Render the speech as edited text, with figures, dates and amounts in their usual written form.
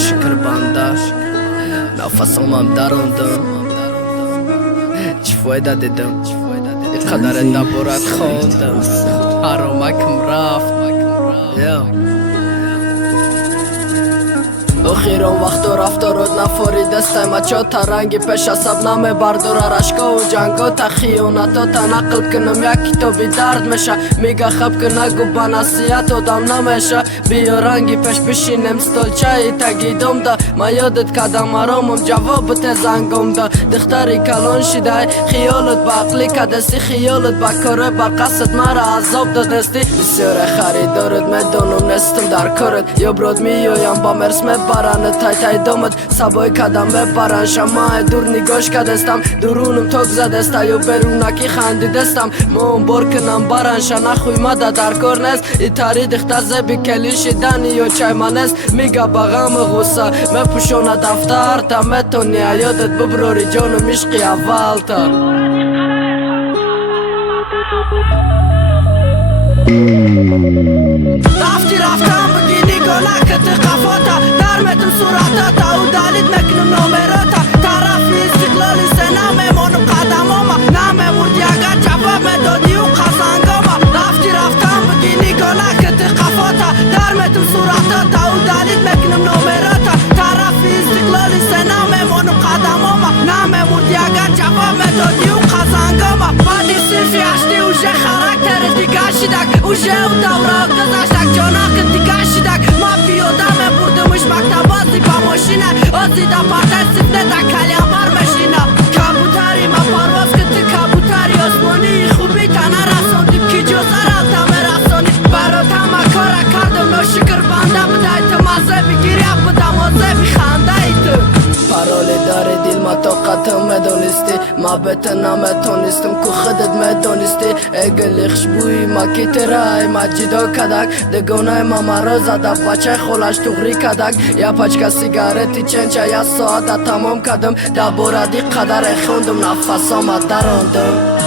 ناشکر بنده نفسامم دراندم چی فایده دیدم قدر دبورت خواندم حرامکم رفت اخیران وقت و رفتارات نفاری دسته مچا ترنگی پیش اصاب نامه برداره رشکا و جنگا تا خیونتا تا نقل کنم یک کتابی درد میشه میگه خب که نگو با نصیحت آدم نمیشه بیا رنگی پیش بشینم ستالچه تگیدم دا ما یادت کدم آرامم جواب تزنگم دا دختری کلان شده خیالت با عقلی کدستی خیالت با کاره با قصد مرا عذاب دادستی بسیار خریدارت میدانم نستم در کارت یا براد میایم با مرس برن تای تای دامت سبای کدم ببرن شمای دور نگاش کدستم درونم تاک زدسته یا برونکی خندی دستم من بار کنم برن شنخوی مده در کار نست ای تاری دخته زبی کلیش دنی یا چای من است میگه بغم غصه مپوشانه دفتر تا متونی یادت ببراری جانم عشقی اول تا رفتی رفتم بگی نگاه نکت قفاتا درمتم صورتاتا و دلیت مکنم نامراتا طرفی استقلالی سنم میمونم قدماما نمیموردی اگر جواب میدادی و قزنگاما رفتی رفتم بگی نگاه نکت قفاتا درمتم صورتاتا و دلیت مکنم نامراتا طرفی استقلالی سنم میمونم قدماما نمیموردی اگر جواب میدادی و قزنگاما بعدی صرفی اشتی اوشه خراکتر دیگه شدک اوشه و دورا گذاشتک جاناکت دیگه شدک ما پیاده میبردمش مکتب بازی با ماشینه آزی دا پارتر سفته دا کلیم بار مشینه کبوتری ما پرواز کتی کبوتری آسمانی خوبی تنه رساندیم کی جو سرال تمه رسانی برات همه کاره کردم ناشکر بنده بدای تو مزه بگیری بدم مازه بخنده ای تو پرالی داری دیل ما طاقتم میدونستی ما بهت نمیتونستم که خودت میدونستی اگلی خوشبوی ما کی ترای ما جدا کدک دگونه ما مرا زده بچه خولش تغری کدک یا پچکه سیگارتی چنچه یا ساعت تمام کدم دبوره دی قدر خوندم نفسام دراندم